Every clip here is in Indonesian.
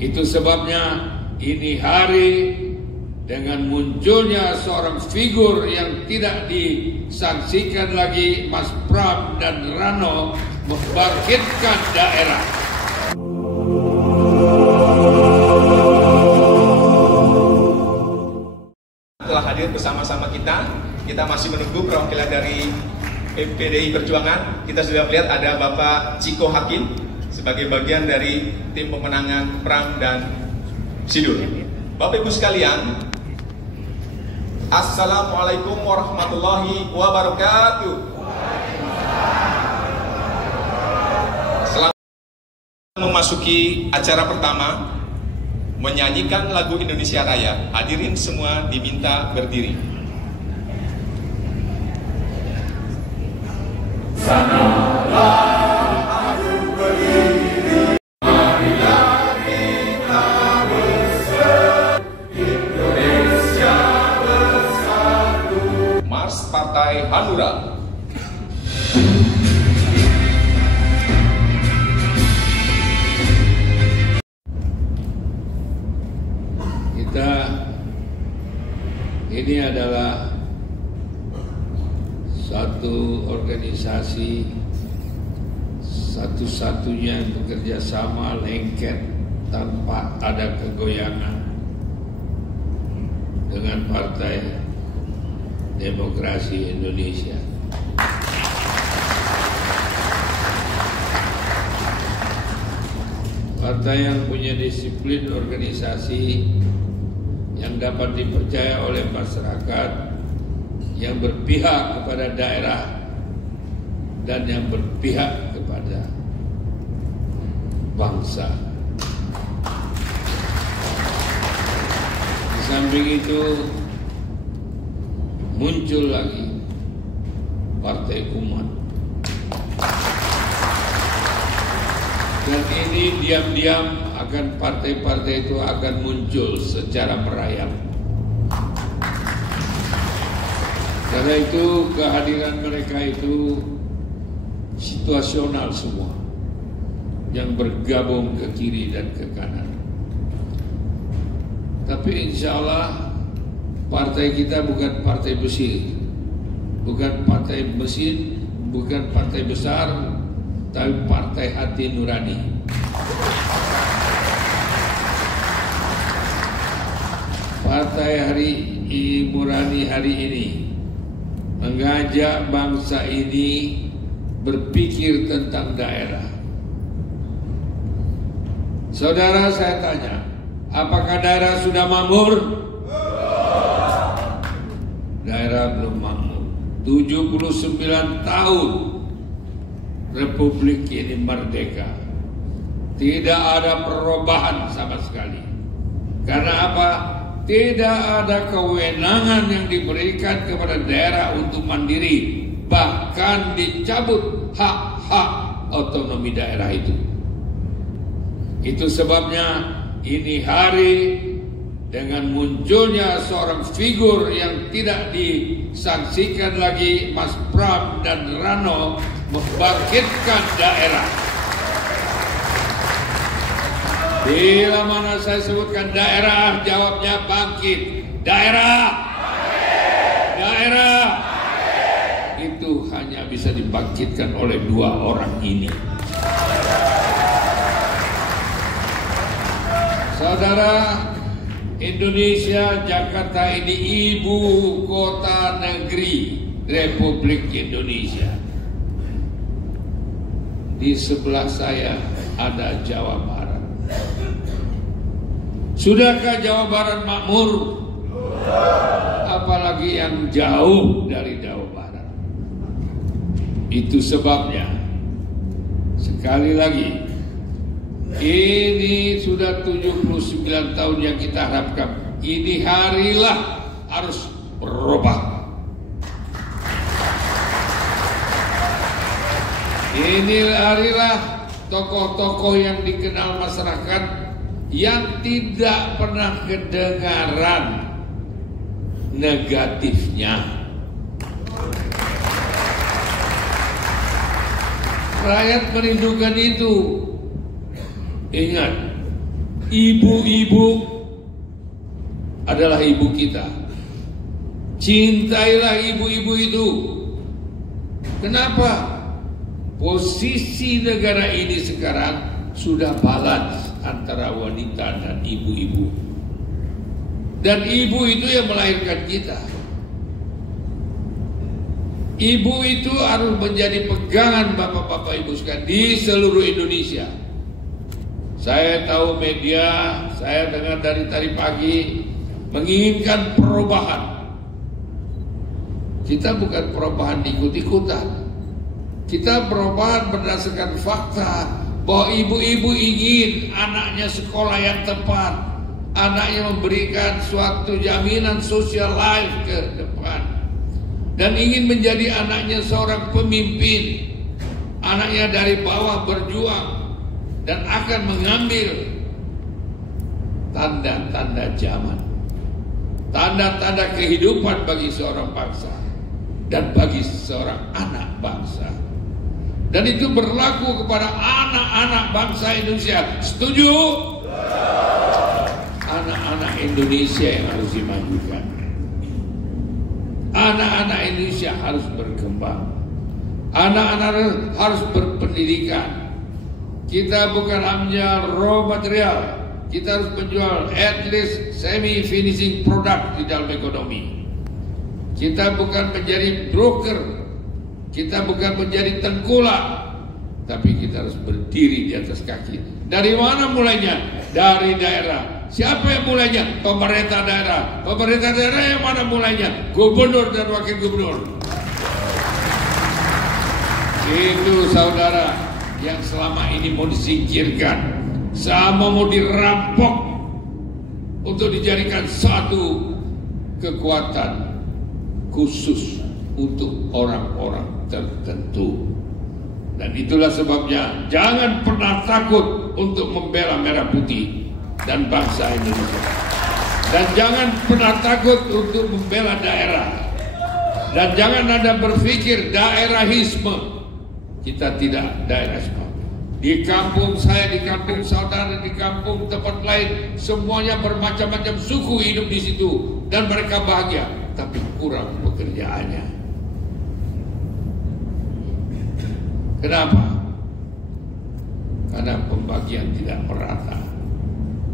Itu sebabnya ini hari dengan munculnya seorang figur yang tidak disangsikan lagi, Mas Pram dan Rano, membangkitkan daerah. Telah hadir bersama-sama kita masih menunggu perwakilan dari PDI Perjuangan. Kita sudah melihat ada Bapak Ciko Hakim sebagai bagian dari tim pemenangan Pram dan Sidul. Bapak Ibu sekalian, Assalamualaikum warahmatullahi wabarakatuh. Selamat memasuki acara pertama, menyanyikan lagu Indonesia Raya. Hadirin semua diminta berdiri. Sanalah aku berdiri, marilah kita bersatu, Indonesia bersatu. Mars Partai Hanura. Ini adalah satu organisasi satu-satunya yang bekerja sama lengket tanpa ada kegoyangan dengan Partai Demokrasi Indonesia. Partai yang punya disiplin organisasi, yang dapat dipercaya oleh masyarakat, yang berpihak kepada daerah dan yang berpihak kepada bangsa. Di samping itu muncul lagi Partai Umat, dan ini diam-diam akan partai-partai itu akan muncul secara merayap. Karena itu kehadiran mereka itu situasional semua, yang bergabung ke kiri dan ke kanan. Tapi insya Allah partai kita bukan partai besi, bukan partai mesin, bukan partai besar, tapi partai hati nurani. Partai hari Nurani hari ini mengajak bangsa ini berpikir tentang daerah. Saudara, saya tanya, apakah daerah sudah makmur? Daerah belum makmur. 79 tahun Republik ini merdeka, tidak ada perubahan sama sekali. Karena apa? Tidak ada kewenangan yang diberikan kepada daerah untuk mandiri, bahkan dicabut hak-hak otonomi daerah itu. Itu sebabnya ini hari dengan munculnya seorang figur yang tidak disangsikan lagi, Mas Pram dan Rano, membangkitkan daerah. Bila mana saya sebutkan daerah, jawabnya bangkit. Daerah, daerah. Itu hanya bisa dibangkitkan oleh dua orang ini. Saudara, Indonesia, Jakarta ini ibu kota negeri Republik Indonesia. Di sebelah saya ada Jawa Barat. Sudahkah Jawa Barat makmur? Apalagi yang jauh dari Jawa Barat. Itu sebabnya, sekali lagi, ini sudah 79 tahun yang kita harapkan. Ini harilah harus berubah. Ini harilah tokoh-tokoh yang dikenal masyarakat yang tidak pernah kedengaran negatifnya. Rakyat merindukan itu. Ingat, Ibu-ibu adalah ibu kita. Cintailah ibu-ibu itu. Kenapa? Posisi negara ini sekarang sudah balance antara wanita dan ibu-ibu. Dan ibu itu yang melahirkan kita. Ibu itu harus menjadi pegangan bapak-bapak ibu sekalian di seluruh Indonesia. Saya tahu media, saya dengar dari tadi pagi menginginkan perubahan. Kita bukan perubahan ikut-ikutan. Kita perubahan berdasarkan fakta bahwa ibu-ibu ingin anaknya sekolah yang tepat, anaknya memberikan suatu jaminan social life ke depan, dan ingin menjadi anaknya seorang pemimpin. Anaknya dari bawah berjuang dan akan mengambil tanda-tanda zaman, tanda-tanda kehidupan bagi seorang bangsa dan bagi seorang anak bangsa. Dan itu berlaku kepada anak-anak bangsa Indonesia. Setuju? Anak-anak Indonesia yang harus dimajukan. Anak-anak Indonesia harus berkembang. Anak-anak harus berpendidikan. Kita bukan hanya raw material, kita harus menjual at least semi-finishing product di dalam ekonomi. Kita bukan menjadi broker, kita bukan menjadi tengkulak, tapi kita harus berdiri di atas kaki. Dari mana mulainya? Dari daerah. Siapa yang mulainya? Pemerintah daerah. Pemerintah daerah yang mana mulainya? Gubernur dan wakil gubernur. Itu saudara yang selama ini mau disingkirkan, sama mau dirampok untuk dijadikan satu kekuatan khusus untuk orang-orang tertentu. Dan itulah sebabnya jangan pernah takut untuk membela merah putih dan bangsa Indonesia. Dan jangan pernah takut untuk membela daerah. Dan jangan Anda berpikir daerahisme. Kita tidak daerahisme. Di kampung saya, di kampung saudara, di kampung tempat lain, semuanya bermacam-macam suku hidup di situ dan mereka bahagia, tapi kurang pekerjaannya. Kenapa? Karena pembagian tidak merata.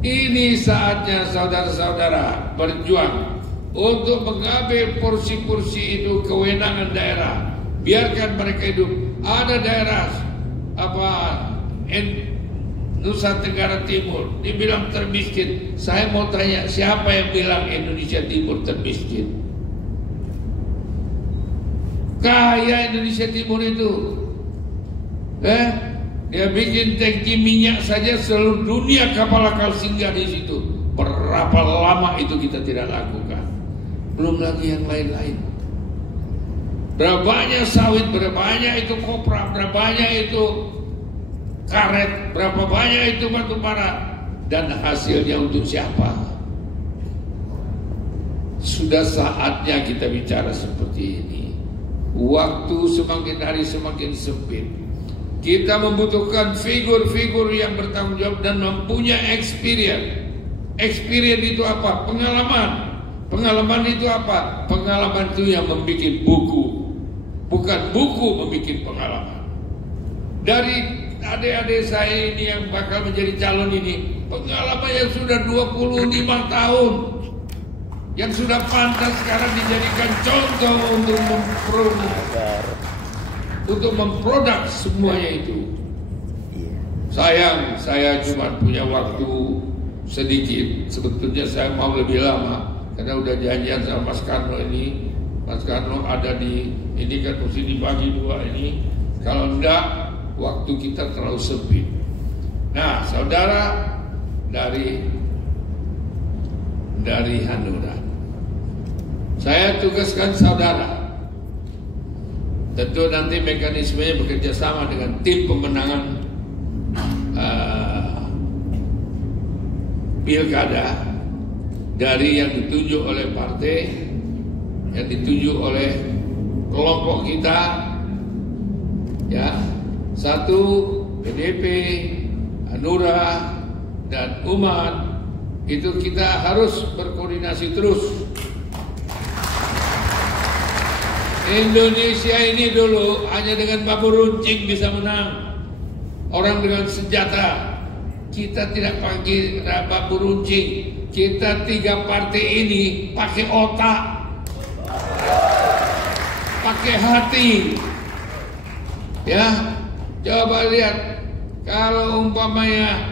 Ini saatnya saudara-saudara berjuang untuk mengambil porsi-porsi itu kewenangan daerah. Biarkan mereka hidup. Ada daerah Nusa Tenggara Timur dibilang termiskin. Saya mau tanya, siapa yang bilang Indonesia Timur termiskin? Kaya Indonesia Timur itu. Dia bikin tangki minyak saja seluruh dunia kapal akal singgah di situ. Berapa lama itu kita tidak lakukan? Belum lagi yang lain-lain. Berapa banyak sawit, berapa banyak itu kopra, berapa banyak itu karet, berapa banyak itu batu bara, dan hasilnya untuk siapa? Sudah saatnya kita bicara seperti ini. Waktu semakin hari semakin sempit. Kita membutuhkan figur-figur yang bertanggung jawab dan mempunyai experience. Experience itu apa? Pengalaman. Pengalaman itu apa? Pengalaman itu yang membuat buku. Bukan buku membuat pengalaman. Dari adik-adik saya ini yang bakal menjadi calon ini, pengalaman yang sudah 25 tahun, yang sudah pantas sekarang dijadikan contoh untuk memproduk semuanya itu. Sayang, saya cuma punya waktu sedikit. Sebetulnya saya mau lebih lama, karena udah janjian sama Mas Karno ini. Mas Karno ada di ini kan mesti dibagi dua ini. Kalau enggak, waktu kita terlalu sempit. Nah, saudara dari Hanura, saya tugaskan saudara. Tentu nanti mekanismenya bekerja sama dengan tim pemenangan pilkada dari yang ditunjuk oleh partai, yang ditunjuk oleh kelompok kita, ya. Satu, PDP, Hanura, dan umat itu kita harus berkoordinasi terus. Indonesia ini dulu hanya dengan bambu runcing bisa menang. Orang dengan senjata. Kita tidak pakai bambu runcing. Kita 3 partai ini pakai otak, pakai hati. Ya, coba lihat kalau umpamanya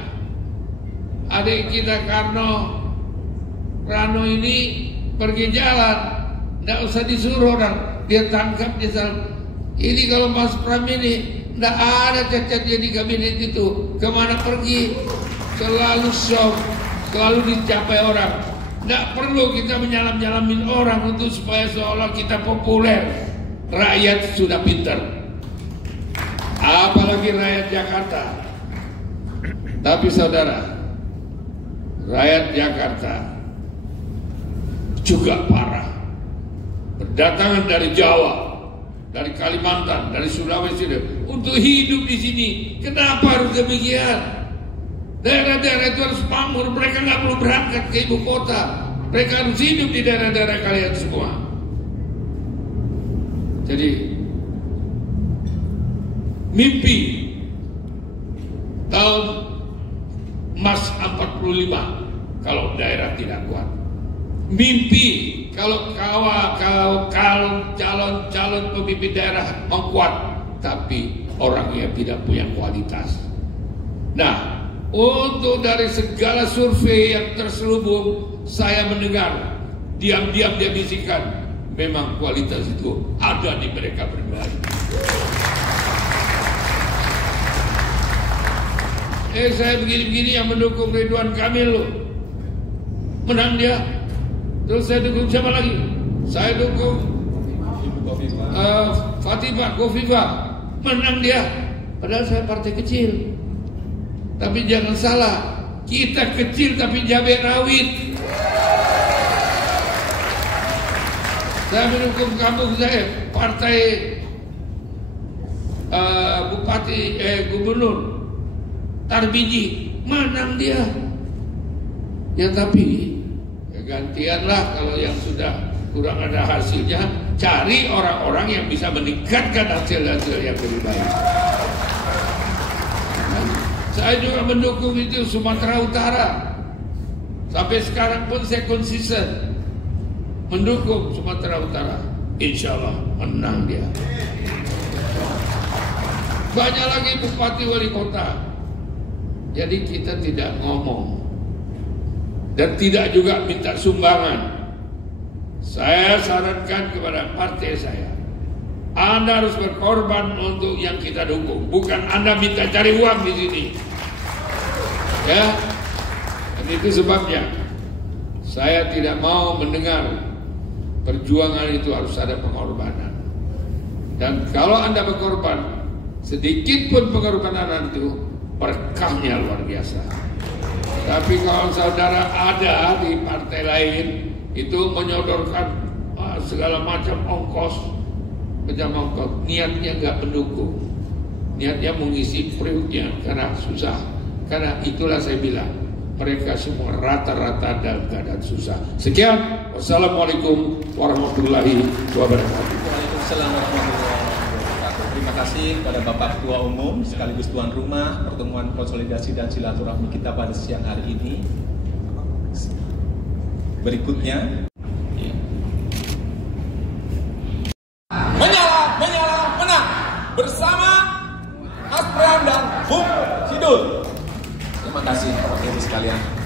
adik kita Rano ini pergi jalan, tidak usah disuruh orang, dia tangkap dia salah. Ini kalau Mas Pram ini tidak ada cacatnya di kabinet itu, kemana pergi selalu shock, selalu dicapai orang. Tidak perlu kita menyalam-nyalamin orang untuk supaya seolah kita populer. Rakyat sudah pintar, apalagi rakyat Jakarta. Tapi saudara, rakyat Jakarta juga parah. Berdatangan dari Jawa, dari Kalimantan, dari Sulawesi untuk hidup di sini. Kenapa harus demikian? Daerah-daerah itu harus makmur. Mereka nggak perlu berangkat ke ibu kota. Mereka harus hidup di daerah-daerah kalian semua. Jadi mimpi tahun emas 45 kalau daerah tidak kuat. Mimpi kalau calon pemimpin daerah kuat, tapi orangnya tidak punya kualitas. Nah, untuk dari segala survei yang terselubung, saya mendengar diam-diam dia bisikan, memang kualitas itu ada di mereka berdua. Saya begini-begini yang mendukung Ridwan Kamil loh, menang dia. Terus saya dukung siapa lagi? Saya dukung Khofifah, menang dia. Padahal saya partai kecil. Tapi jangan salah, kita kecil tapi cabai rawit. Saya mendukung kampung saya, partai gubernur Tarbiji, menang dia. Ya tapi gantianlah kalau yang sudah kurang ada hasilnya, cari orang-orang yang bisa meningkatkan hasil-hasil yang lebih baik. Saya juga mendukung itu Sumatera Utara. Sampai sekarang pun saya konsisten mendukung Sumatera Utara. Insya Allah menang dia. Banyak lagi bupati wali kota. Jadi kita tidak ngomong dan tidak juga minta sumbangan. Saya sarankan kepada partai saya, Anda harus berkorban untuk yang kita dukung, bukan Anda minta cari uang di sini. Ya, dan itu sebabnya saya tidak mau mendengar perjuangan itu harus ada pengorbanan. Dan kalau Anda berkorban, sedikit pun pengorbanan itu, berkahnya luar biasa. Tapi kalau saudara ada di partai lain itu menyodorkan segala macam ongkos, niatnya nggak mendukung, niatnya mengisi perutnya karena susah. Karena itulah saya bilang mereka semua rata-rata dalam keadaan susah. Sekian, wassalamualaikum warahmatullahi wabarakatuh. Waalaikumsalam warahmatullahi wabarakatuh. Terima kasih kepada Bapak Ketua Umum sekaligus tuan rumah pertemuan konsolidasi dan silaturahmi kita pada siang hari ini. Berikutnya, menyala, menang bersama Mas Pram dan Bung Sidul. Terima kasih Bapak Ibu sekalian.